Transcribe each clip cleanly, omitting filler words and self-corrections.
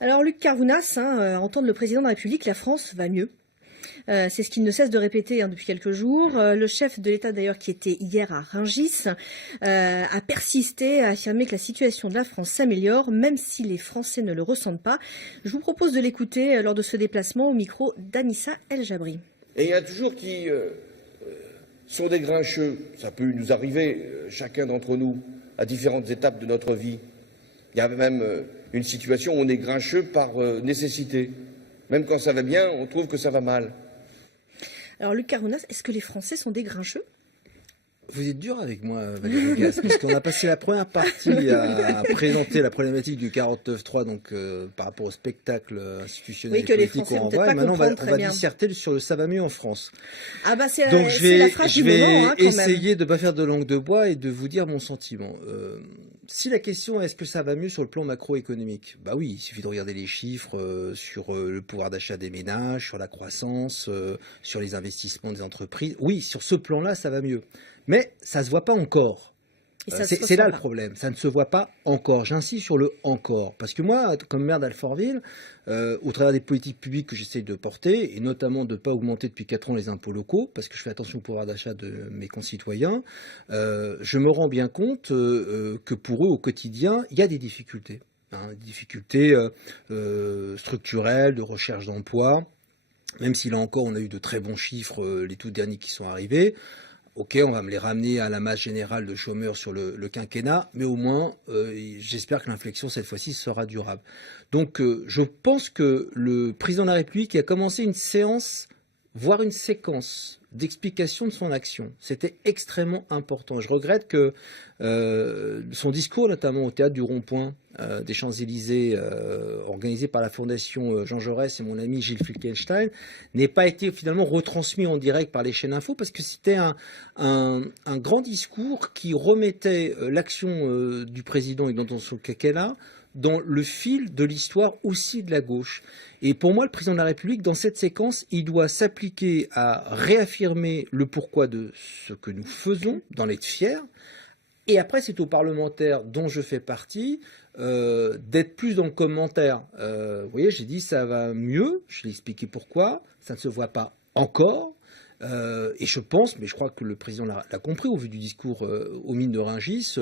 Alors Luc Carvounas, entendre le président de la République, la France va mieux. C'est ce qu'il ne cesse de répéter depuis quelques jours. Le chef de l'État d'ailleurs qui était hier à Rungis a persisté à affirmer que la situation de la France s'améliore, même si les Français ne le ressentent pas. Je vous propose de l'écouter lors de ce déplacement au micro d'Anissa El Jabri. Et il y a toujours qui sont des grincheux. Ça peut nous arriver, chacun d'entre nous, à différentes étapes de notre vie. Il y a même une situation où on est grincheux par nécessité. Même quand ça va bien, on trouve que ça va mal. Alors Luc Carvounas, est-ce que les Français sont des grincheux ? Vous êtes dur avec moi, Valérie Gaz, parce qu'on a passé la première partie à présenter la problématique du 49.3, donc par rapport au spectacle institutionnel que et les politique Français qu'on vont peut-être renvoie. pas Et maintenant, on comprendre va très bien. disserter sur le ça va mieux en France. Ah bah c'est Donc la phrase je du vais moment, quand même. essayer de ne pas faire de langue de bois et de vous dire mon sentiment. Si la question est est-ce que ça va mieux sur le plan macroéconomique, bah oui, il suffit de regarder les chiffres sur le pouvoir d'achat des ménages, sur la croissance, sur les investissements des entreprises. Oui, sur ce plan-là, ça va mieux. Mais ça se voit pas encore. Et ça se C'est là ressent le pas. problème, ça ne se voit pas encore. J'insiste sur le encore, parce que moi, comme maire d'Alfortville, au travers des politiques publiques que j'essaye de porter, et notamment de ne pas augmenter depuis 4 ans les impôts locaux, parce que je fais attention au pouvoir d'achat de mes concitoyens, je me rends bien compte que pour eux, au quotidien, il y a des difficultés. Des difficultés structurelles, de recherche d'emploi, même si là encore, on a eu de très bons chiffres, les tout derniers qui sont arrivés. Ok, on va me les ramener à la masse générale de chômeurs sur le quinquennat, mais au moins, j'espère que l'inflexion, cette fois-ci, sera durable. Donc, je pense que le président de la République a commencé une séance, voire une séquence d'explication de son action. C'était extrêmement important. Je regrette que son discours, notamment au théâtre du Rond-Point des Champs-Élysées, organisé par la Fondation Jean Jaurès et mon ami Gilles Fulkenstein, n'ait pas été finalement retransmis en direct par les chaînes info, parce que c'était un grand discours qui remettait l'action du président et dans son quinquennat dans le fil de l'histoire aussi de la gauche. Et pour moi, le président de la République, dans cette séquence, il doit s'appliquer à réaffirmer le pourquoi de ce que nous faisons, d'en être fiers. Et après, c'est aux parlementaires dont je fais partie d'être plus dans le commentaire. Vous voyez, j'ai dit ça va mieux, je l'ai expliqué pourquoi, ça ne se voit pas encore. Et je pense, mais je crois que le président l'a compris au vu du discours aux mines de Rungis,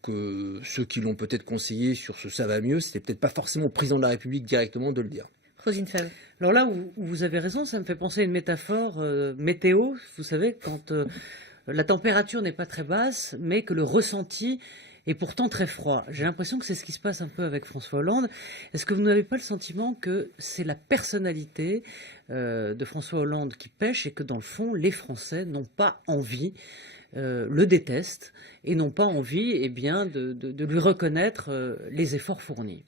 que ceux qui l'ont peut-être conseillé sur ce ça va mieux, c'était peut-être pas forcément au président de la République directement de le dire. Rosine Fabre. Alors là où vous avez raison, ça me fait penser à une métaphore météo. Vous savez, quand la température n'est pas très basse, mais que le ressenti est pourtant très froid. J'ai l'impression que c'est ce qui se passe un peu avec François Hollande. Est-ce que vous n'avez pas le sentiment que c'est la personnalité de François Hollande qui pêche et que dans le fond, les Français n'ont pas envie, le détestent et n'ont pas envie de lui reconnaître les efforts fournis?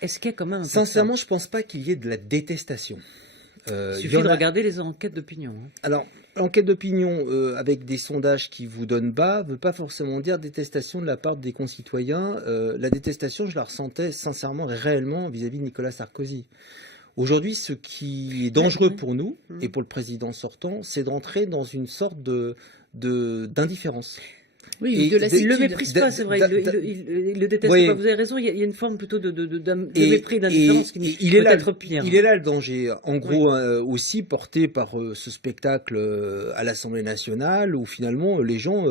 Est-ce qu'il y a quand même un peu de ça? Sincèrement, je ne pense pas qu'il y ait de la détestation. Il suffit de regarder les enquêtes d'opinion. Alors, l'enquête d'opinion avec des sondages qui vous donnent bas ne veut pas forcément dire détestation de la part des concitoyens. La détestation, je la ressentais sincèrement et réellement vis-à-vis de Nicolas Sarkozy. Aujourd'hui, ce qui est dangereux pour nous et pour le président sortant, c'est d'entrer dans une sorte d'indifférence. Oui, il ne le méprise pas, c'est vrai, il le déteste pas. Vous avez raison, il y a une forme plutôt de mépris, d'indifférence qui peut être pire. Il est là le danger. En gros, aussi porté par ce spectacle à l'Assemblée nationale, où finalement les gens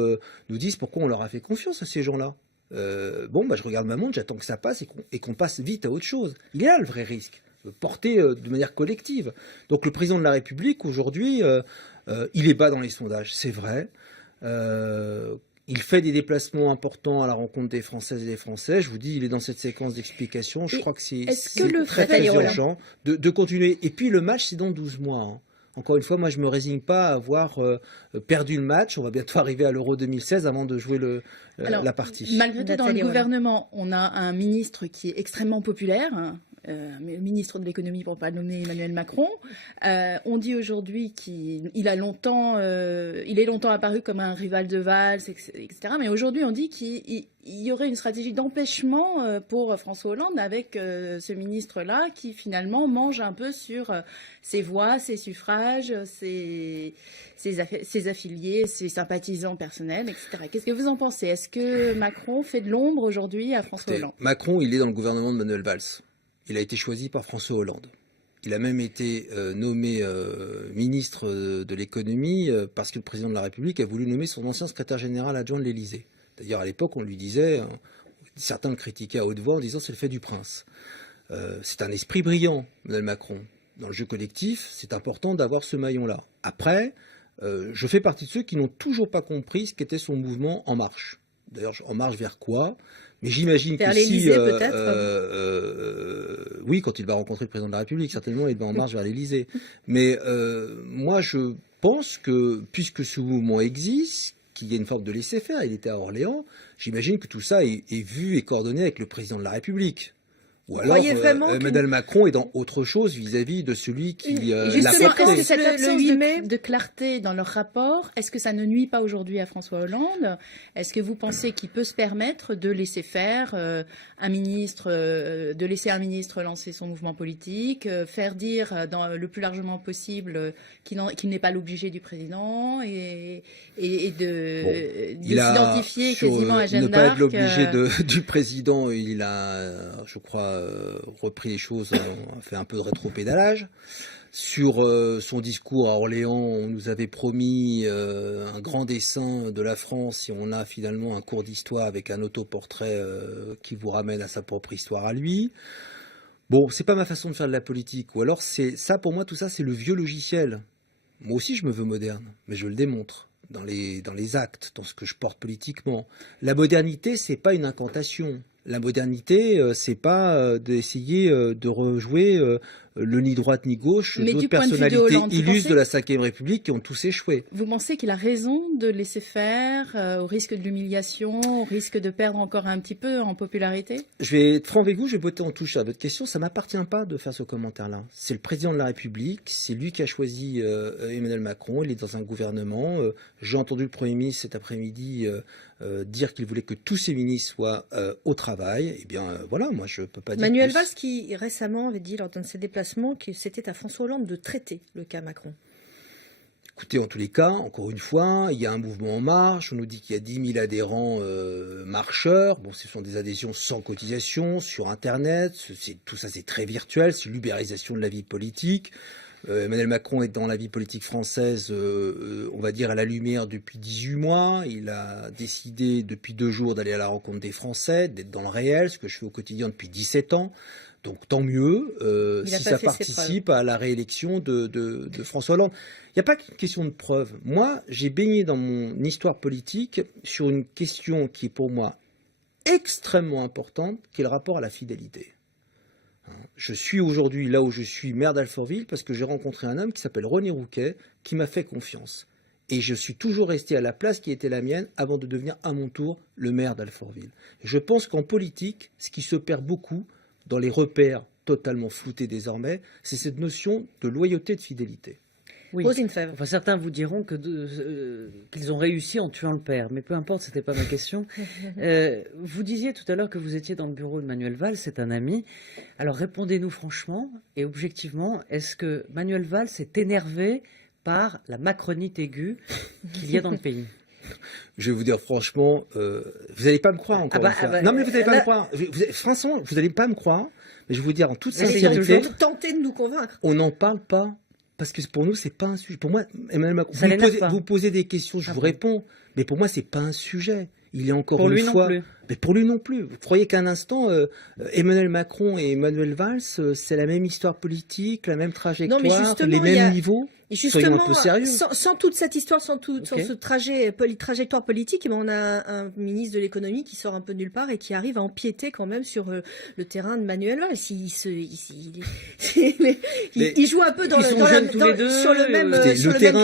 nous disent pourquoi on leur a fait confiance à ces gens-là. Je regarde ma montre, j'attends que ça passe et qu'on passe vite à autre chose. Il est là le vrai risque, porté de manière collective. Donc le président de la République, aujourd'hui, il est bas dans les sondages, c'est vrai. Il fait des déplacements importants à la rencontre des Françaises et des Français. Je vous dis, il est dans cette séquence d'explication. Je crois que c'est très urgent de continuer. Et puis le match, c'est dans 12 mois. Encore une fois, moi, je ne me résigne pas à avoir perdu le match. On va bientôt arriver à l'Euro 2016 avant de jouer la partie. Malgré tout, dans le gouvernement, on a un ministre qui est extrêmement populaire, ministre de l'économie pour ne pas nommer Emmanuel Macron. On dit aujourd'hui qu'il est longtemps apparu comme un rival de Valls, etc. Mais aujourd'hui, on dit qu'il y aurait une stratégie d'empêchement pour François Hollande avec ce ministre-là qui finalement mange un peu sur ses voix, ses suffrages, ses affiliés, ses sympathisants personnels, etc. Qu'est-ce que vous en pensez? Est-ce que Macron fait de l'ombre aujourd'hui à François Hollande? Macron, il est dans le gouvernement de Manuel Valls. il a été choisi par François Hollande. Il a même été nommé ministre de l'économie parce que le président de la République a voulu nommer son ancien secrétaire général adjoint de l'Élysée. D'ailleurs, à l'époque, on lui disait, certains le critiquaient à haute voix en disant c'est le fait du prince. C'est un esprit brillant, Emmanuel Macron. Dans le jeu collectif, c'est important d'avoir ce maillon-là. Après, je fais partie de ceux qui n'ont toujours pas compris ce qu'était son mouvement En Marche. D'ailleurs, En Marche vers quoi? Mais j'imagine que si... peut-être oui, quand il va rencontrer le président de la République, certainement, il va En Marche vers l'Élysée. Mais moi, je pense que, puisque ce mouvement existe, qu'il y a une forme de laisser-faire, il était à Orléans, j'imagine que tout ça est vu et coordonné avec le président de la République. Ou alors, Emmanuel Macron est dans autre chose vis-à-vis de celui qui l'a Justement, porté. est-ce que cette Le absence 8 mai de clarté dans leur rapport, est-ce que ça ne nuit pas aujourd'hui à François Hollande? Est-ce que vous pensez qu'il peut se permettre de laisser faire un ministre, de laisser un ministre lancer son mouvement politique, faire dire dans le plus largement possible qu'il n'est pas l'obligé du président et de s'identifier quasiment à Jeanne Ne d'Arc? pas être l'obligé du président, il a, je crois, repris les choses, a fait un peu de rétropédalage. Sur son discours à Orléans, on nous avait promis un grand dessin de la France et on a finalement un cours d'histoire avec un autoportrait qui vous ramène à sa propre histoire à lui. Bon, c'est pas ma façon de faire de la politique. Ou alors, c'est ça, pour moi, tout ça, c'est le vieux logiciel. Moi aussi, je me veux moderne, mais je le démontre dans les actes, dans ce que je porte politiquement. La modernité, c'est pas une incantation. La modernité, c'est pas d'essayer de rejouer le ni droite ni gauche d'autres personnalités illustres de la Ve République qui ont tous échoué. Vous pensez qu'il a raison de laisser faire au risque de l'humiliation, au risque de perdre encore un petit peu en popularité? Je vais être franc avec vous, je vais botter en touche à votre question. Ça ne m'appartient pas de faire ce commentaire-là. C'est le président de la République, c'est lui qui a choisi Emmanuel Macron, il est dans un gouvernement. J'ai entendu le Premier ministre cet après-midi dire qu'il voulait que tous ses ministres soient au travail. Eh bien, voilà, moi je ne peux pas dire Manuel plus. Valls qui récemment avait dit lors d'un de ses déplacements que c'était à François Hollande de traiter le cas Macron. Écoutez, en tous les cas, encore une fois, il y a un mouvement en marche. On nous dit qu'il y a 10 000 adhérents marcheurs. Bon, ce sont des adhésions sans cotisation, sur Internet. Tout ça, c'est très virtuel. C'est l'ubérisation de la vie politique. Emmanuel Macron est dans la vie politique française, on va dire, à la lumière depuis 18 mois. Il a décidé depuis 2 jours d'aller à la rencontre des Français, d'être dans le réel, ce que je fais au quotidien depuis 17 ans. Donc tant mieux si ça participe à la réélection de François Hollande. Il n'y a pas qu'une question de preuve. Moi, j'ai baigné dans mon histoire politique sur une question qui est pour moi extrêmement importante, qui est le rapport à la fidélité. Je suis aujourd'hui là où je suis, maire d'Alfortville, parce que j'ai rencontré un homme qui s'appelle René Rouquet, qui m'a fait confiance. Et je suis toujours resté à la place qui était la mienne avant de devenir à mon tour le maire d'Alfortville. Je pense qu'en politique, ce qui se perd beaucoup dans les repères totalement floutés désormais, c'est cette notion de loyauté et de fidélité. Oui. Enfin, certains vous diront qu'ils ont réussi en tuant le père, mais peu importe, c'était pas ma question. Vous disiez tout à l'heure que vous étiez dans le bureau de Manuel Valls, c'est un ami. Alors répondez-nous franchement et objectivement, est-ce que Manuel Valls est énervé par la macronite aiguë qu'il y a dans le pays? Je vais vous dire franchement, vous n'allez pas me croire encore une fois. Non mais vous n'allez pas me croire. Franchement, vous n'allez pas me croire, mais je vais vous dire en toute sincérité, tenter de nous convaincre. On n'en parle pas. Parce que pour nous, c'est pas un sujet. Pour moi, Emmanuel Macron, vous posez des questions, je vous réponds. Mais pour moi, c'est pas un sujet. Il est encore une fois. Mais pour lui non plus. Vous croyez qu'un instant, Emmanuel Macron et Manuel Valls, c'est la même histoire politique, la même trajectoire, les mêmes niveaux? Et justement, soyons un peu sérieux. Sans toute cette histoire, sans ce trajectoire politique, on a un ministre de l'économie qui sort un peu de nulle part et qui arrive à empiéter quand même sur le terrain de Manuel Valls. Il joue un peu sur le même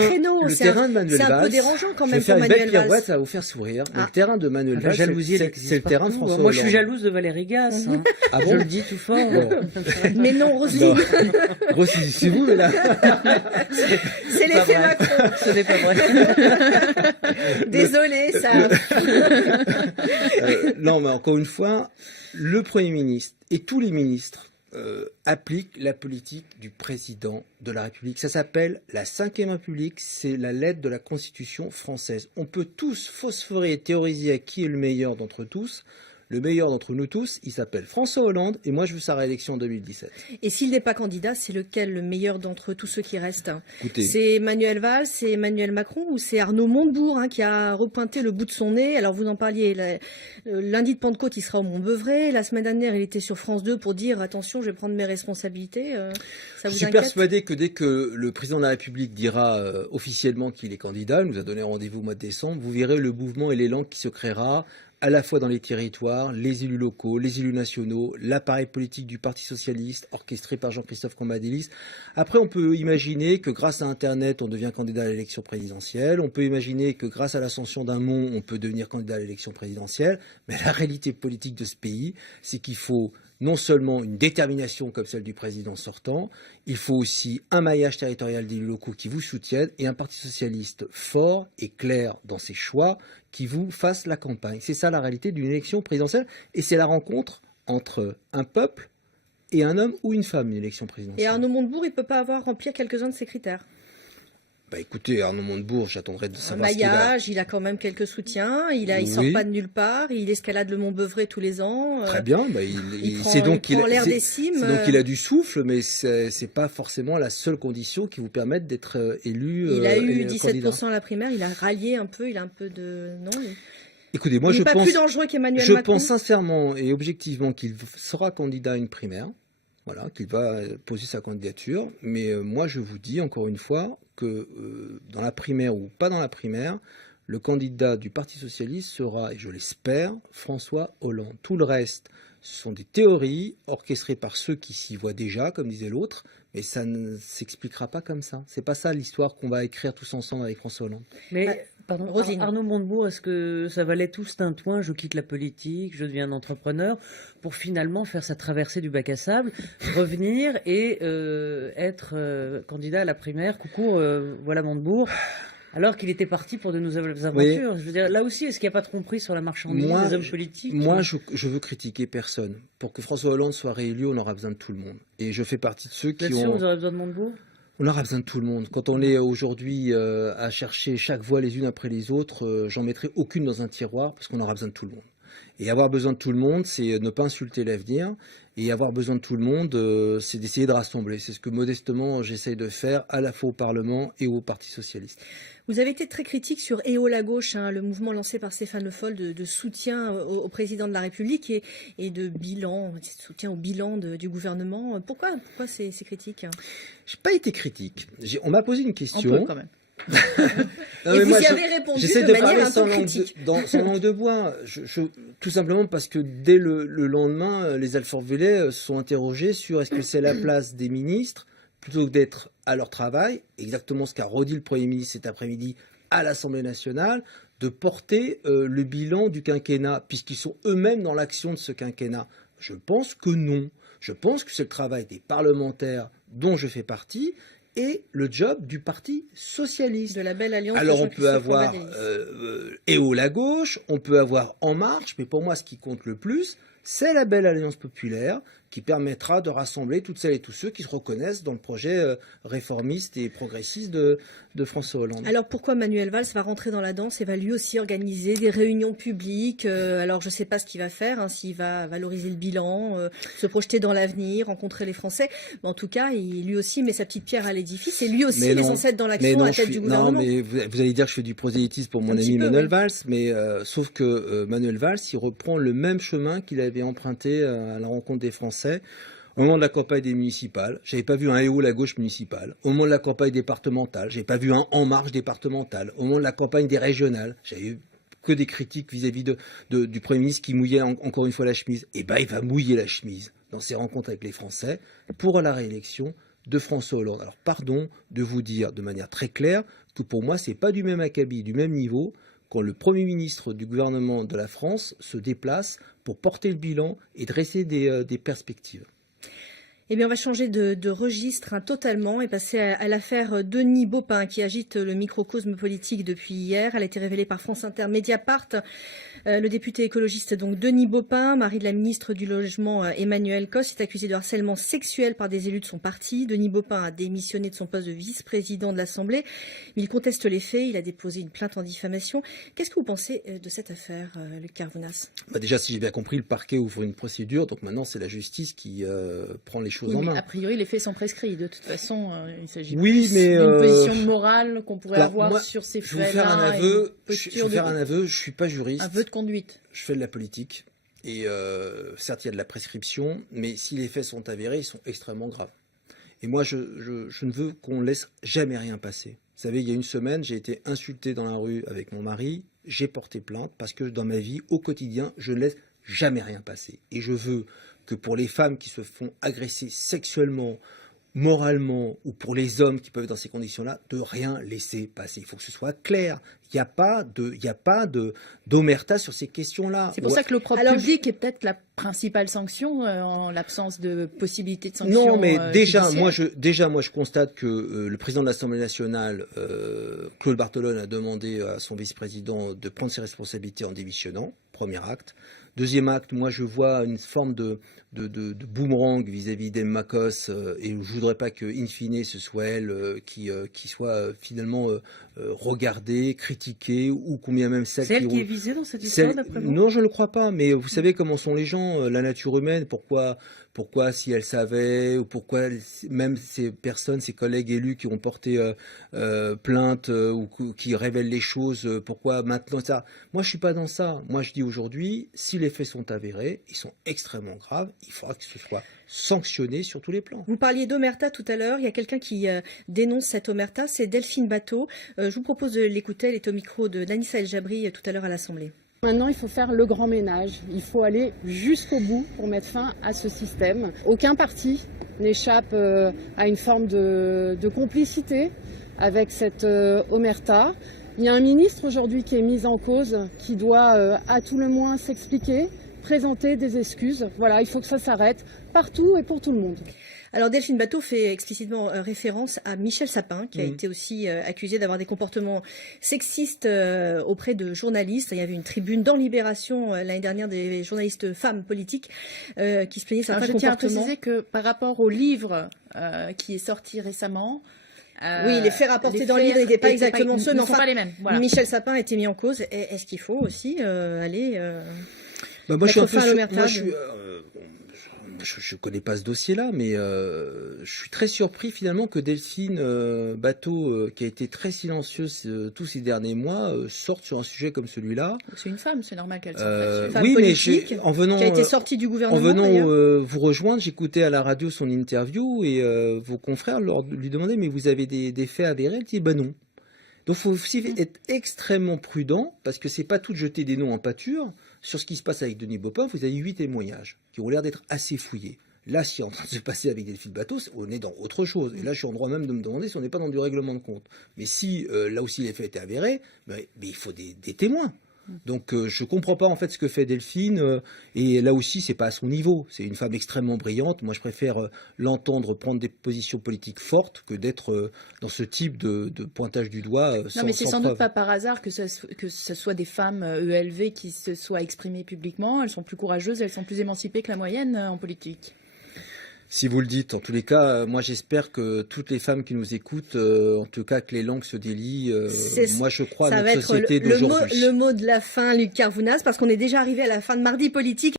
créneau. Le terrain de Manuel Valls, c'est un peu dérangeant quand même pour Manuel Valls. Ça va vous faire sourire. Le terrain de Manuel Valls, c'est le terrain de François Hollande. Moi, je suis jalouse de Valérie Gasse. Hein. Ah bon? Je le dis tout fort. Bon. Mais non, Roselyne. Roselyne, c'est vous, mais là. C'est l'effet Macron. Ce n'est pas vrai. Désolé, ça. Non, mais encore une fois, le Premier ministre et tous les ministres appliquent la politique du président de la République. Ça s'appelle la Ve République, c'est la lettre de la Constitution française. On peut tous phosphorer et théoriser à qui est le meilleur d'entre tous. Le meilleur d'entre nous tous, il s'appelle François Hollande et moi je veux sa réélection en 2017. Et s'il n'est pas candidat, c'est lequel le meilleur d'entre tous ceux qui restent? Écoutez, C'est Manuel Valls, c'est Emmanuel Macron ou c'est Arnaud Montebourg qui a repointé le bout de son nez? Alors vous en parliez, lundi de Pentecôte, il sera au Mont-Beuvray. La semaine dernière, il était sur France 2 pour dire attention, je vais prendre mes responsabilités. Ça je vous suis inquiète? persuadé que dès que le président de la République dira officiellement qu'il est candidat, il nous a donné rendez-vous au mois de décembre, vous verrez le mouvement et l'élan qui se créera à la fois dans les territoires, les élus locaux, les élus nationaux, l'appareil politique du Parti socialiste, orchestré par Jean-Christophe Cambadélis. Après, on peut imaginer que grâce à Internet, on devient candidat à l'élection présidentielle. On peut imaginer que grâce à l'ascension d'un nom, on peut devenir candidat à l'élection présidentielle. Mais la réalité politique de ce pays, c'est qu'il faut non seulement une détermination comme celle du président sortant, il faut aussi un maillage territorial d'élus locaux qui vous soutiennent et un Parti socialiste fort et clair dans ses choix qui vous fasse la campagne. C'est ça la réalité d'une élection présidentielle et c'est la rencontre entre un peuple et un homme ou une femme, une élection présidentielle. Et Arnaud Montebourg, il ne peut pas remplir quelques-uns de ces critères. Bah écoutez, Arnaud Montebourg, j'attendrai de Un savoir ce qu'il va... maillage, il a quand même quelques soutiens, il sort Oui. pas de nulle part, il escalade le Mont-Beuvray tous les ans. Très bien, bah il c'est donc prend l'air des cimes. donc il a du souffle, mais c'est pas forcément la seule condition qui vous permette d'être élu. Il a eu candidat. 17% à la primaire, il a rallié un peu, il a un peu de... Non, Écoutez, moi il je n'est pas pense, plus dangereux qu'Emmanuel Macron. pense sincèrement et objectivement qu'il sera candidat à une primaire, voilà, qu'il va poser sa candidature. Mais moi je vous dis encore une fois que dans la primaire ou pas dans la primaire, le candidat du Parti socialiste sera, et je l'espère, François Hollande. Tout le reste, ce sont des théories orchestrées par ceux qui s'y voient déjà, comme disait l'autre, mais ça ne s'expliquera pas comme ça. C'est pas ça l'histoire qu'on va écrire tous ensemble avec François Hollande. Mais pardon, Roselyne. Arnaud Montebourg, est-ce que ça valait tout ce tintouin, je quitte la politique, je deviens un entrepreneur, pour finalement faire sa traversée du bac à sable, revenir et être candidat à la primaire? Coucou, voilà Montebourg. Alors qu'il était parti pour de nouvelles aventures. Je veux dire, là aussi, est-ce qu'il n'y a pas de tromperie sur la marchandise des hommes politiques? Moi, je veux critiquer personne. Pour que François Hollande soit réélu, on aura besoin de tout le monde. Et je fais partie de ceux qui Vous êtes sûr que vous aurez besoin de Montebourg? On aura besoin de tout le monde. Quand on est aujourd'hui à chercher chaque voix les unes après les autres, j'en mettrai aucune dans un tiroir parce qu'on aura besoin de tout le monde. Et avoir besoin de tout le monde, c'est ne pas insulter l'avenir. Et avoir besoin de tout le monde, c'est d'essayer de rassembler. C'est ce que modestement j'essaye de faire à la fois au Parlement et au Parti socialiste. Vous avez été très critique sur EO la gauche, le mouvement lancé par Stéphane Le Foll de soutien au président de la République et de soutien au bilan du gouvernement. Pourquoi ces critiques? J'ai pas été critique. On m'a posé une question. On peut quand même. Non, Et mais vous moi, y avez répondu j'essaie de de manière parler un peu critique. sans langue de bois. Tout simplement parce que dès le lendemain, les Alfortvillais se sont interrogés sur est-ce que c'est la place des ministres, plutôt que d'être à leur travail, exactement ce qu'a redit le Premier ministre cet après-midi à l'Assemblée nationale, de porter le bilan du quinquennat, puisqu'ils sont eux-mêmes dans l'action de ce quinquennat. Je pense que non. Je pense que c'est le travail des parlementaires dont je fais partie et le job du Parti socialiste. De la belle alliance. Alors de on peut Jean-Christophe avoir Cambadélis. EO la gauche, on peut avoir En Marche, mais pour moi ce qui compte le plus, c'est la belle alliance populaire qui permettra de rassembler toutes celles et tous ceux qui se reconnaissent dans le projet réformiste et progressiste de François Hollande. Alors pourquoi Manuel Valls va rentrer dans la danse et va lui aussi organiser des réunions publiques? Alors je ne sais pas ce qu'il va faire, s'il va valoriser le bilan, se projeter dans l'avenir, rencontrer les Français. Mais en tout cas, lui aussi met sa petite pierre à l'édifice et lui aussi Mais les non. ancêtres dans l'action à la tête du gouvernement. Non, mais vous allez dire que je fais du prosélytisme pour mon Un petit ami peu, Manuel oui. Valls, mais sauf que Manuel Valls, il reprend le même chemin qu'il avait emprunté à la rencontre des Français. Au moment de la campagne des municipales, j'avais pas vu un EO la gauche municipale. Au moment de la campagne départementale, j'avais pas vu un En Marche départemental. Au moment de la campagne des régionales, j'avais eu que des critiques vis-à-vis du Premier ministre qui mouillait encore une fois la chemise. Et ben, il va mouiller la chemise dans ses rencontres avec les Français pour la réélection de François Hollande. Alors, pardon de vous dire de manière très claire que pour moi, c'est pas du même acabit, du même niveau quand le Premier ministre du gouvernement de la France se déplace pour porter le bilan et dresser des perspectives. Eh bien, on va changer de registre totalement et passer à l'affaire Denis Baupin qui agite le microcosme politique depuis hier. Elle a été révélée par France Inter Mediapart. Le député écologiste donc Denis Baupin, mari de la ministre du Logement Emmanuelle Cos, est accusé de harcèlement sexuel par des élus de son parti. Denis Baupin a démissionné de son poste de vice-président de l'Assemblée. Il conteste les faits. Il a déposé une plainte en diffamation. Qu'est-ce que vous pensez de cette affaire, Luc Carvounas? Déjà, si j'ai bien compris, le parquet ouvre une procédure. Donc maintenant, c'est la justice qui prend les choses en main. A priori, les faits sont prescrits. De toute façon, il s'agit Oui, mais d'une position morale qu'on pourrait avoir moi, sur ces je vais vous faire un faits-là. aveu. Je vais vous faire un aveu. Je suis pas juriste. Un vœu de conduite. Je fais de la politique. Et certes, il y a de la prescription, mais si les faits sont avérés, ils sont extrêmement graves. Et moi, je ne veux qu'on laisse jamais rien passer. Vous savez, il y a une semaine, j'ai été insulté dans la rue avec mon mari. J'ai porté plainte parce que dans ma vie, au quotidien, je ne laisse jamais rien passer. Et je veux que pour les femmes qui se font agresser sexuellement, moralement, ou pour les hommes qui peuvent être dans ces conditions-là, de rien laisser passer. Il faut que ce soit clair. Il n'y a pas d'omerta sur ces questions-là. C'est pour ça que l'opprobre public est peut-être la principale sanction en l'absence de possibilité de sanction. Non, mais déjà, judiciaire. moi, je constate que le président de l'Assemblée nationale, Claude Barthelone, a demandé à son vice-président de prendre ses responsabilités en démissionnant. Premier acte. Deuxième acte, moi, je vois une forme de boomerang vis-à-vis d'Emma Cos, et je ne voudrais pas que, in fine, ce soit elle qui soit finalement regardée, critiquée, ou combien même celle qui... C'est elle qui est visée dans cette histoire, d'après vous? Non, je ne le crois pas, mais vous savez comment sont les gens, la nature humaine, pourquoi si elle savait, ou pourquoi même ces personnes, ces collègues élus qui ont porté plainte ou qui révèlent les choses, pourquoi maintenant ça? Moi, je suis pas dans ça. Moi, je dis aujourd'hui, si les faits sont avérés, ils sont extrêmement graves, il faudra que ce soit sanctionné sur tous les plans. Vous parliez d'omerta tout à l'heure. Il y a quelqu'un qui dénonce cette omerta, c'est Delphine Batho. Je vous propose de l'écouter. Elle est au micro de Nannissa El Jabri tout à l'heure à l'Assemblée. Maintenant, il faut faire le grand ménage. Il faut aller jusqu'au bout pour mettre fin à ce système. Aucun parti n'échappe à une forme de complicité avec cette omerta. Il y a un ministre aujourd'hui qui est mis en cause, qui doit à tout le moins s'expliquer, présenter des excuses. Voilà, il faut que ça s'arrête partout et pour tout le monde. Alors Delphine Batho fait explicitement référence à Michel Sapin, qui a été aussi accusé d'avoir des comportements sexistes auprès de journalistes. Il y avait une tribune dans Libération l'année dernière des journalistes femmes politiques qui se plaignaient certains comportements. Je tiens à préciser que par rapport au livre qui est sorti récemment, oui, les faits rapportés dans le livre n'étaient pas exactement ceux, mais enfin, pas les mêmes. Voilà. Michel Sapin a été mis en cause. Est-ce qu'il faut aussi aller moi, je suis un peu je connais pas ce dossier-là, mais je suis très surpris finalement que Delphine Batho, qui a été très silencieuse tous ces derniers mois, sorte sur un sujet comme celui-là. C'est une femme, c'est normal qu'elle sorte là-dessus. Une femme politique, en venant, qui a été sortie du gouvernement. En venant vous rejoindre, j'écoutais à la radio son interview et vos confrères lui demandaient mais vous avez des faits avérés? Elle dit bah non. Donc il faut aussi être extrêmement prudent parce que c'est pas tout de jeter des noms en pâture. Sur ce qui se passe avec Denis Baupin, vous avez 8 témoignages qui ont l'air d'être assez fouillés. Là, ce qui est en train de se passer avec Delphine Batho, on est dans autre chose. Et là, je suis en droit même de me demander si on n'est pas dans du règlement de compte. Mais si, là aussi, les faits étaient avérés, mais il faut des témoins. Donc, je comprends pas en fait ce que fait Delphine. Et là aussi, c'est pas à son niveau. C'est une femme extrêmement brillante. Moi, je préfère l'entendre prendre des positions politiques fortes que d'être dans ce type de pointage du doigt. Non, mais c'est sans doute pas par hasard que ce soit des femmes ELV qui se soient exprimées publiquement. Elles sont plus courageuses, elles sont plus émancipées que la moyenne en politique. Si vous le dites, en tous les cas, moi j'espère que toutes les femmes qui nous écoutent, en tout cas que les langues se délient. Moi je crois à notre société d'aujourd'hui. Le mot de la fin, Luc Carvounas, parce qu'on est déjà arrivé à la fin de Mardi Politique.